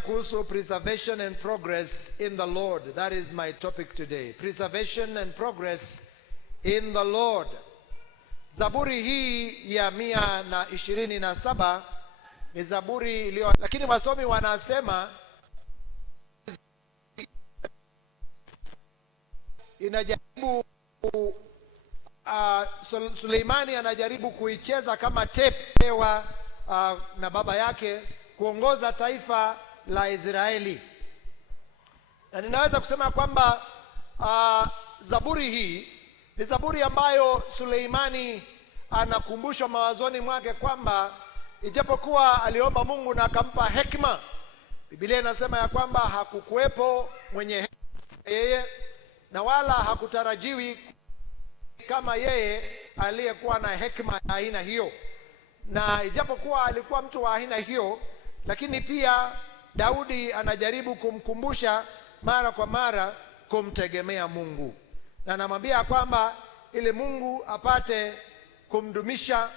Kuhusu preservation and progress in the Lord. That is my topic today. Preservation and progress in the Lord. Zaburi hii ya 127 ni zaburi iliyo, lakini wasomi wanasema inajaribu Suleimani anajaribu kuicheza kama tepewa na baba yake kuongoza taifa la Israeli. Na ninaweza kusema kwamba zaburi hii ni zaburi ambayo Suleimani anakumbushwa mawazoni mwake kwamba ijapokuwa aliomba Mungu na akampa hekima, Biblia inasema ya kwamba hakukuwepo mwenye hekima yeye, na wala hakutarajiwi kama yeye aliyekuwa na hekima ya aina hiyo. Na ijapokuwa alikuwa mtu wa aina hiyo, lakini pia Daudi anajaribu kumkumbusha mara kwa mara kumtegemea Mungu, na anamwambia kwamba ili Mungu apate kumdumisha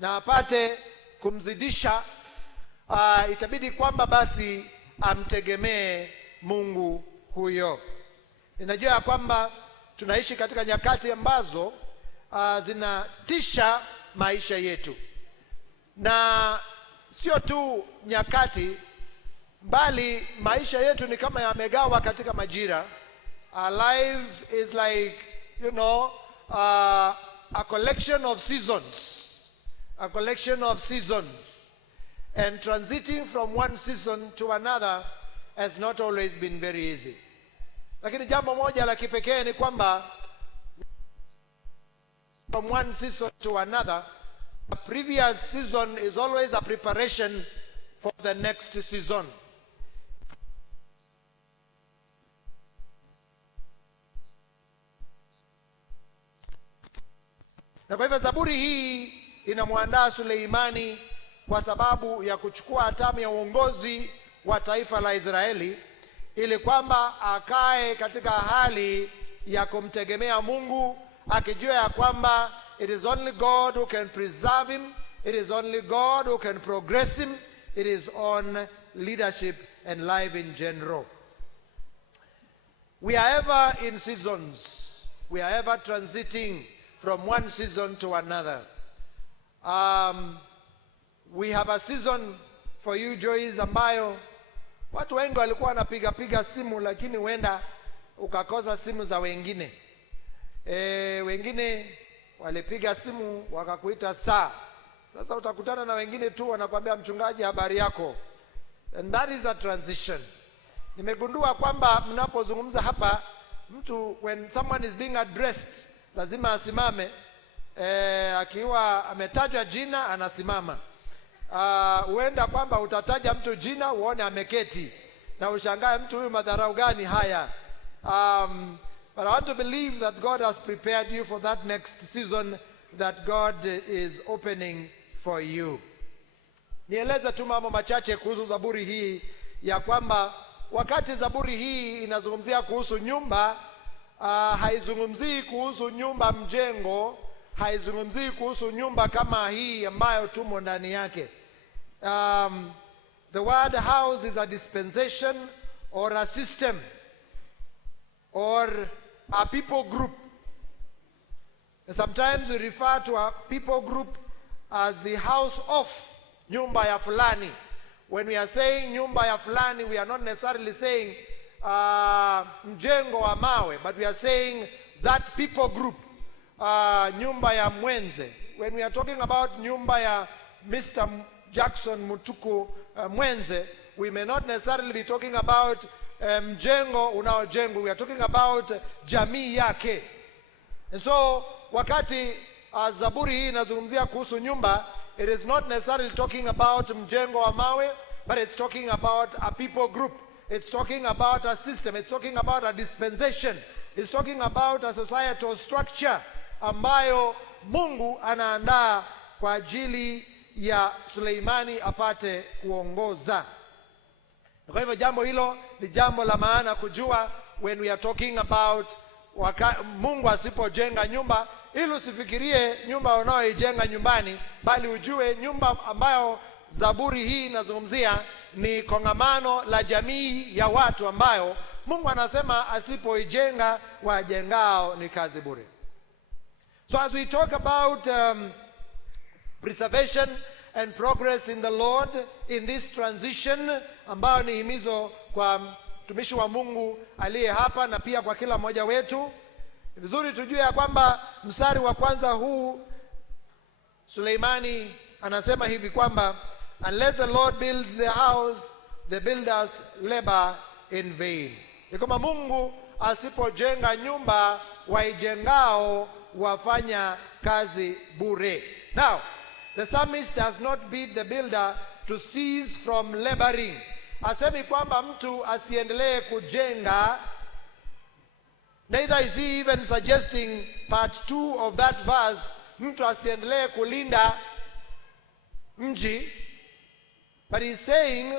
na apate kumzidisha, itabidi kwamba basi amtegemee Mungu huyo. Ninajua kwamba tunaishi katika nyakati ambazo zinatisha maisha yetu, na sio tu nyakati, bali maisha yetu ni kama yamegawa katika majira. Our life is like, a collection of seasons. A collection of seasons. And transiting from one season to another has not always been very easy. Lakini jambo moja la kipekee ni kwamba from one season to another, the previous season is always a preparation for the next season. Na kwa hivyo zaburi hii inamwandaa Suleimani kwa sababu ya kuchukua hatamu ya uongozi wa taifa la Israeli, ili kwamba akae katika hali ya kumtegemea Mungu, akijua ya kwamba it is only God who can preserve him, it is only God who can progress him, it is on leadership and life in general. We are ever in seasons. We are ever transiting from one season to another. We have a season for you, Joyce, ambayo watu wengi walikuwa wanapiga simu, lakini huenda ukakosa simu za wengine. Wengine walipiga simu wakakuita saa. Sasa utakutana na wengine tu wanakuambia, mchungaji, habari yako. And that is a transition. Nimegundua kwamba mnapozungumza hapa, mtu, when someone is being addressed, lazima asimame. Akiwa ametajwa jina anasimama. Huenda kwamba utataja mtu jina uone ameketi na ushangae, mtu huyu madharau gani haya. But I want to believe that God has prepared you for that next season that God is opening for you. Nieleza tu mambo machache kuhusu zaburi hii, ya kwamba wakati zaburi hii inazungumzia kuhusu nyumba, haizungumzii kuhusu nyumba mjengo, haizungumzii kuhusu nyumba kama hii ambayo tumo ndani yake. The word house is a dispensation or a system or a people group. Sometimes we refer to a people group as the house of nyumba ya fulani. When we are saying nyumba ya fulani, we are not necessarily saying mjengo wa mawe, but we are saying that people group, nyumba ya Mwenze. When we are talking about nyumba ya Mr. Jackson Mutuku Mwenze, we may not necessarily be talking about mjengo unaojengwa. We are talking about jamii yake. And so wakati zaburi hii inazungumzia kuhusu nyumba, it is not necessarily talking about mjengo wa mawe, but it's talking about a people group. It's talking about a system. It's talking about a dispensation. It's talking about a societal structure ambayo Mungu anaandaa kwa ajili ya Suleimani apate kuongoza. Kwa hivyo jambo hilo ni jambo la maana kujua when we are talking about Mungu asipojenga nyumba, ili usifikirie nyumba unayoijenga nyumbani, bali ujue nyumba ambayo zaburi hii inazungumzia ni kongamano la jamii ya watu ambayo Mungu anasema asipoijenga wajengao ni kazi bure. So as we talk about preservation and progress in the Lord in this transition, ambayo ni himizo kwa mtumishi wa Mungu aliye hapa na pia kwa kila mmoja wetu, ni vizuri tujue ya kwamba mstari wa kwanza huu Suleimani anasema hivi kwamba unless the Lord builds the house, the builders labor in vain. Ni kama Mungu asipojenga nyumba, waijengao wafanya kazi bure. Now, the psalmist does not bid the builder to cease from laboring. Asemi kwamba mtu asiendelee kujenga. Neither is he even suggesting part 2 of that verse, mtu asiendelee kulinda mji. But he's saying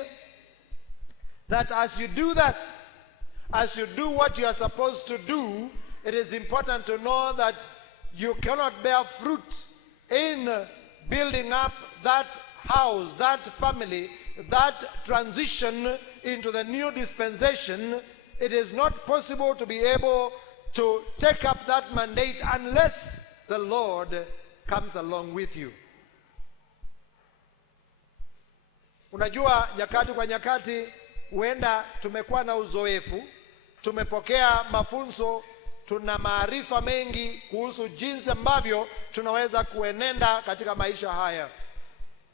that as you do that, as you do what you are supposed to do, it is important to know that you cannot bear fruit in building up that house, that family, that transition into the new dispensation. It is not possible to be able to take up that mandate unless the Lord comes along with you. Unajua, nyakati kwa nyakati huenda tumekuwa na uzoefu, tumepokea mafunzo, tuna maarifa mengi kuhusu jinsi ambavyo tunaweza kuenenda katika maisha haya.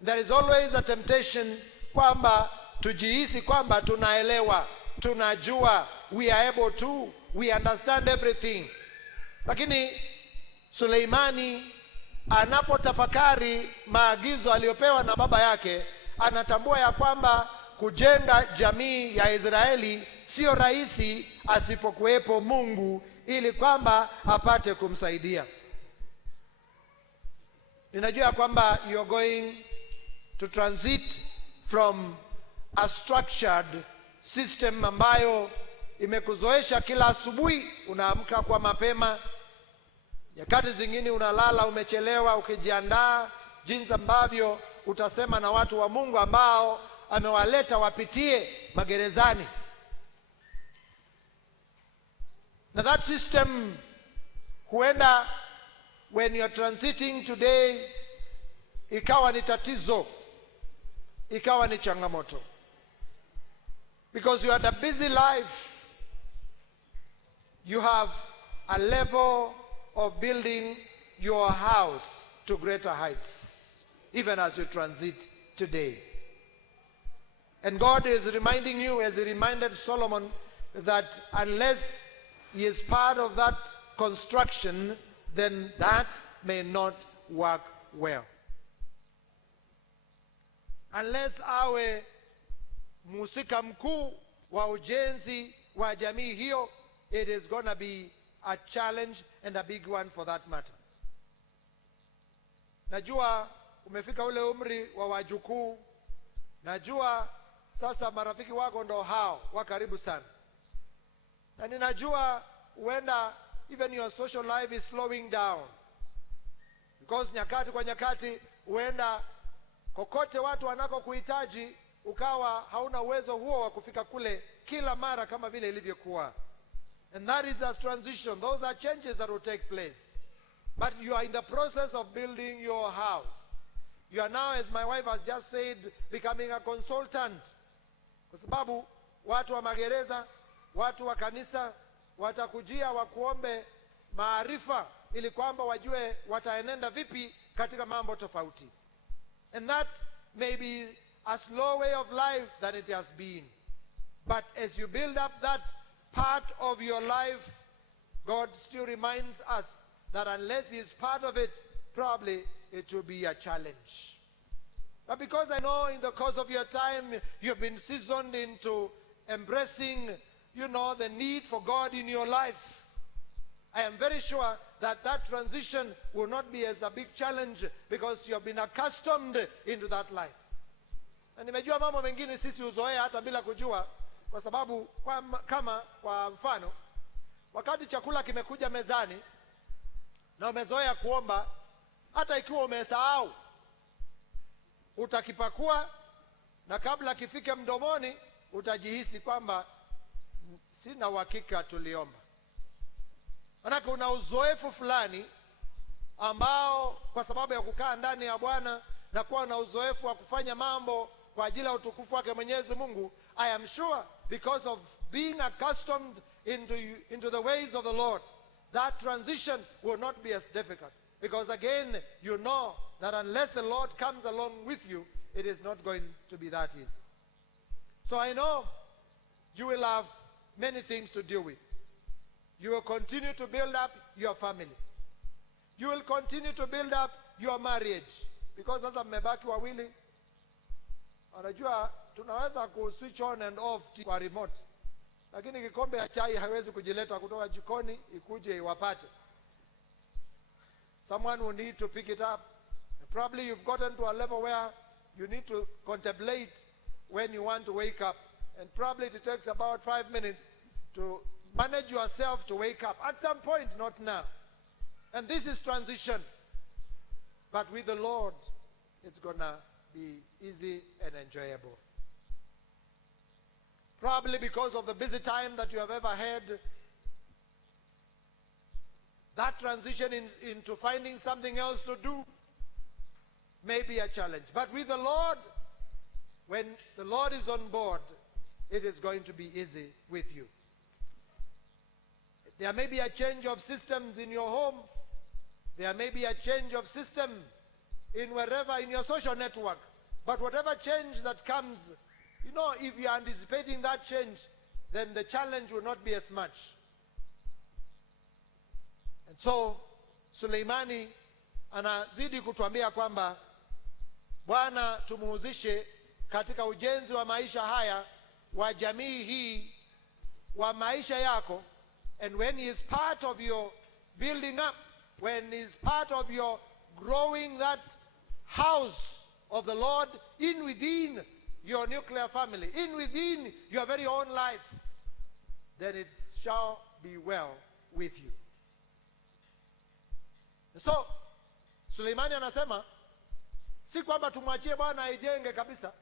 There is always a temptation kwamba tujihisi kwamba tunaelewa, tunajua, we are able to, we understand everything. Lakini Suleimani anapotafakari maagizo aliyopewa na baba yake, anatambua ya kwamba kujenga jamii ya Israeli sio rahisi asipokuwepo Mungu ili kwamba apate kumsaidia. Ninajua kwamba you are going to transit from a structured system ambayo imekuzoesha kila asubuhi unaamka kwa mapema, nyakati zingine unalala umechelewa ukijiandaa jinsi ambavyo utasema na watu wa Mungu ambao amewaleta wapitie magerezani. Na that system huenda when you are transiting today ikawa ni tatizo, ikawa ni changamoto, because you had a busy life. You have a level of building your house to greater heights, even as you transit today. And God is reminding you, as he reminded Solomon, that unless he is part of that construction, then that may not work well. Unless awe musika mkuu wa ujenzi wa jamii hiyo, it is going to be a challenge and a big one for that matter. Najua umefika ule umri wa wajukuu. Najua sasa marafiki wako ndo hao wa karibu sana. Na ninajua huenda even your social life is slowing down, because nyakati kwa nyakati huenda kokote watu wanako kuhitaji ukawa hauna uwezo huo wa kufika kule kila mara kama vile ilivyokuwa. And that is a transition. Those are changes that will take place. But you are in the process of building your house. You are now, as my wife has just said, becoming a consultant. Kwa sababu watu wa magereza, watu wa kanisa watakujia wakuombe maarifa ili kwamba wajue wataenenda vipi katika mambo tofauti. And that may be a slow way of life that it has been. But as you build up that part of your life, God still reminds us that unless he is part of it, probably it will be a challenge. But because I know in the course of your time, you've been seasoned into embracing, the need for God in your life, I am very sure that that transition will not be as a big challenge, because you have been accustomed into that life. Na nimejua mambo mengine sisi uzoea hata bila kujua, kwa sababu kama kwa mfano, wakati chakula kimekuja mezani na umezoea kuomba, hata ikiwa umesahau utakipakua na kabla kifike mdomoni utajihisi kwamba sina uhakika tuliomba. Maana una uzoefu fulani ambao kwa sababu ya kukaa ndani ya Bwana na kuwa na uzoefu wa kufanya mambo kwa ajili ya utukufu wake Mwenyezi Mungu, I am sure because of being accustomed into the ways of the Lord, that transition will not be as difficult. Because again, you know that unless the Lord comes along with you, it is not going to be that easy. So I know you will have many things to deal with. You will continue to build up your family. You will continue to build up your marriage. Because sasa mmebaki wawili, unajua tunaweza ku switch on and off kwa remote, lakini kikombe ya chai haiwezi kujileta kutoka jikoni ikuje iwapate. Someone will need to pick it up. Probably you've gotten to a level where you need to contemplate when you want to wake up. And probably it takes about 5 minutes to manage yourself to wake up. At some point, not now. And this is transition. But with the Lord, it's going to be easy and enjoyable. Probably because of the busy time that you have ever had, that transition into finding something else to do may be a challenge. But with the Lord, when the Lord is on board, it is going to be easy with you. There may be a change of systems in your home. There may be a change of system in wherever, in your social network. But whatever change that comes, you know, if you are anticipating that change, then the challenge will not be as much. And so, Suleimani anazidi kutuambia kwamba Bwana tumuhusishe katika ujenzi wa maisha haya, wa jamii hii, wa maisha yako. And when he is part of your building up, when he is part of your growing that house of the Lord in within your nuclear family, in within your very own life, then it shall be well with you. So, Suleimani anasema, si kwamba tumwachie Bwana aijenge kabisa,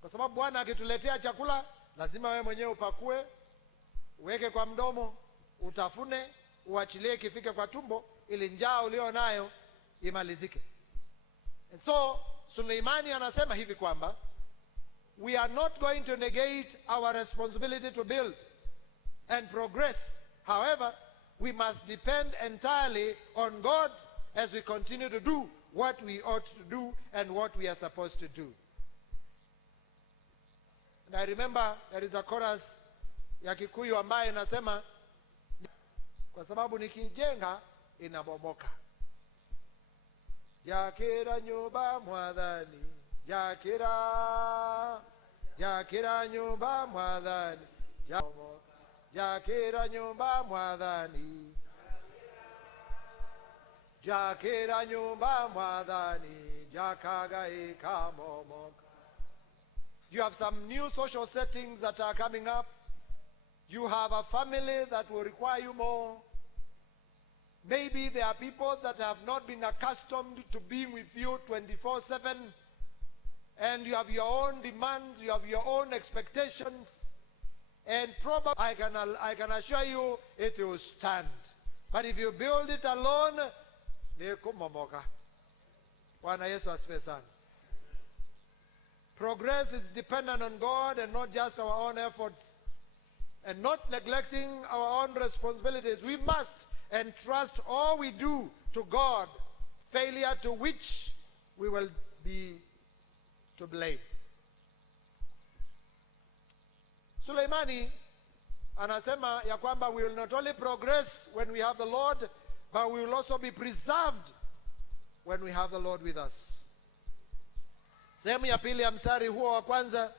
kwa sababu Bwana akituletea chakula, lazima wewe mwenyewe upakue, uweke kwa mdomo, utafune, uachilie kifike kwa tumbo, ili njaa ulio nayo imalizike. And so, Suleimani anasema hivi kwamba, we are not going to negate our responsibility to build and progress. However, we must depend entirely on God as we continue to do what we ought to do and what we are supposed to do. And I remember there is a chorus ya Kikuyu ambayo inasema, kwa sababu nikijenga inabomoka. Jakira nyumba mwadhani, jakira nyumba mwadhani, jakira nyumba mwadhani, jakira nyumba mwadhani, jakaga ikamomoka. You have some new social settings that are coming up. You have a family that will require you more. Maybe there are people that have not been accustomed to being with you 24/7. And you have your own demands, you have your own expectations. And probably, I can assure you, it will stand. But if you build it alone, Bwana Yesu asifiwe sana. Progress is dependent on God and not just our own efforts. And not neglecting our own responsibilities. We must entrust all we do to God, failure to which we will be to blame. Suleimani anasema ya kwamba we will not only progress when we have the Lord, but we will also be preserved when we have the Lord with us. Sehemu ya pili ya mstari huo wa kwanza,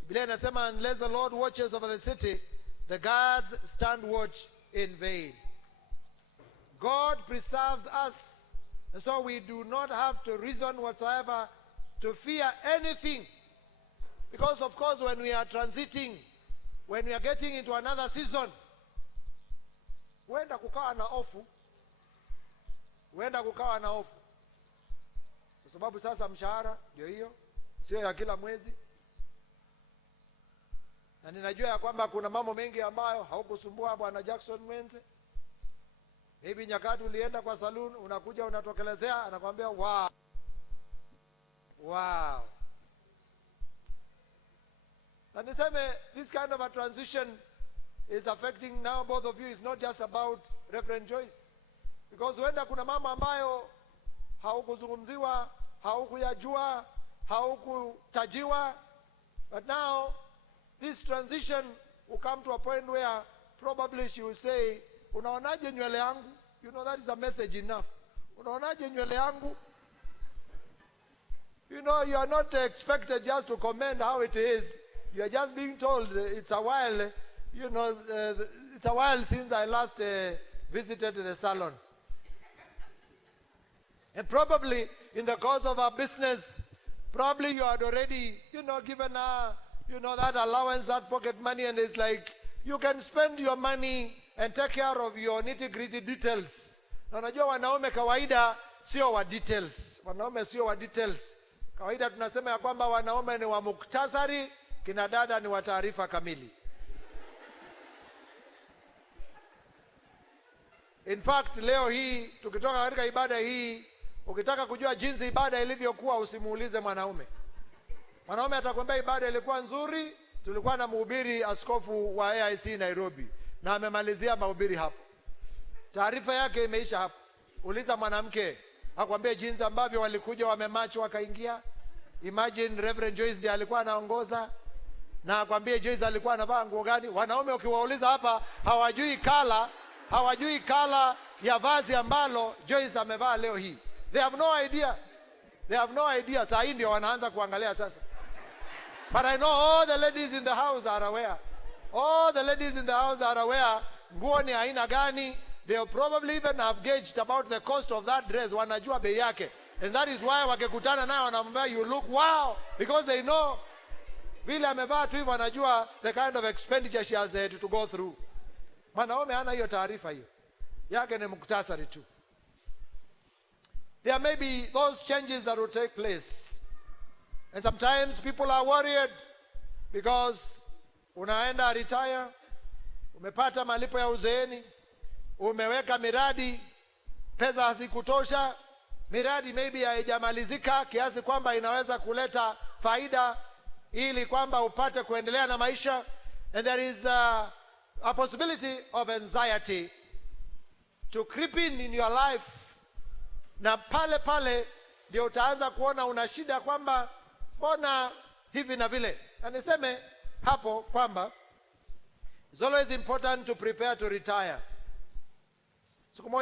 Biblia inasema, unless the Lord watches over the city, the guards stand watch in vain. God preserves us, and so we do not have to reason whatsoever to fear anything. Because of course when we are transiting, when we are getting into another season, huenda kukawa na hofu. Kwa sababu sasa mshahara ndio hiyo, sio ya kila mwezi. Na ninajua ya kwamba kuna mambo mengi ambayo haukusumbua Bwana Jackson Mwenze. Maybe nyakati ulienda kwa saloon, unakuja unatokelezea, anakuambia wow. Wow. Na niseme, this kind of a transition is affecting now both of you. It's not just about Reverend Joyce. Because huenda kuna mambo ambayo haukuzungumziwa, haukuyajua, haukutajiwa. But now, this transition will come to a point where probably she will say, unaonaje nywele yangu? You know, that is a message enough. Unaonaje nywele yangu? You know, you are not expected just to comment how it is. You are just being told it's a while, you know, it's a while since I last visited the salon. And probably in the course of our business, probably you had already, you know, given her, you know, that allowance, that pocket money, and it's like, you can spend your money and take care of your nitty-gritty details. Na unajua wanaume kawaida sio wa details. Wanaume sio wa details. Kawaida tunasema ya kwamba wanaume ni wa muktasari, kina dada ni wa taarifa kamili. In fact, leo hii, tukitoka katika ibada hii, ukitaka kujua jinsi ibada ilivyokuwa, usimuulize mwanaume. Mwanaume atakwambia ibada ilikuwa nzuri, tulikuwa na mhubiri askofu wa AIC Nairobi, na amemalizia mahubiri hapo. Taarifa yake imeisha hapo. Uliza mwanamke, akwambie jinsi ambavyo walikuja wamemacho wakaingia. Imagine Reverend Joyce ndiye alikuwa anaongoza, na akwambie Joyce alikuwa anavaa nguo gani. Wanaume ukiwauliza hapa, hawajui kala ya vazi ambalo Joyce amevaa leo hii. They have no idea. They have no idea. Saa hii ndio wanaanza kuangalia sasa. But I know all the ladies in the house are aware. All the ladies in the house are aware. Nguo ni aina gani. They'll probably even have gauged about the cost of that dress. Wanajua bei yake. And that is why wakikutana nayo wanamwambia you look wow. Because they know. Vile amevaa tu hivyo wanajua the kind of expenditure she has to go through. Mwanaume hana hiyo taarifa hiyo. Yake ni muktasari tu. There may be those changes that will take place. And sometimes people are worried because unaenda retire, umepata malipo ya uzeeni, umeweka miradi, pesa hazikutosha, miradi maybe haijamalizika kiasi kwamba inaweza kuleta faida ili kwamba upate kuendelea na maisha. And there is a possibility of anxiety to creep in your life. Na pale ndio utaanza kuona una shida kwamba mbona hivi na vile. Na niseme hapo kwamba it's always important to prepare to retire.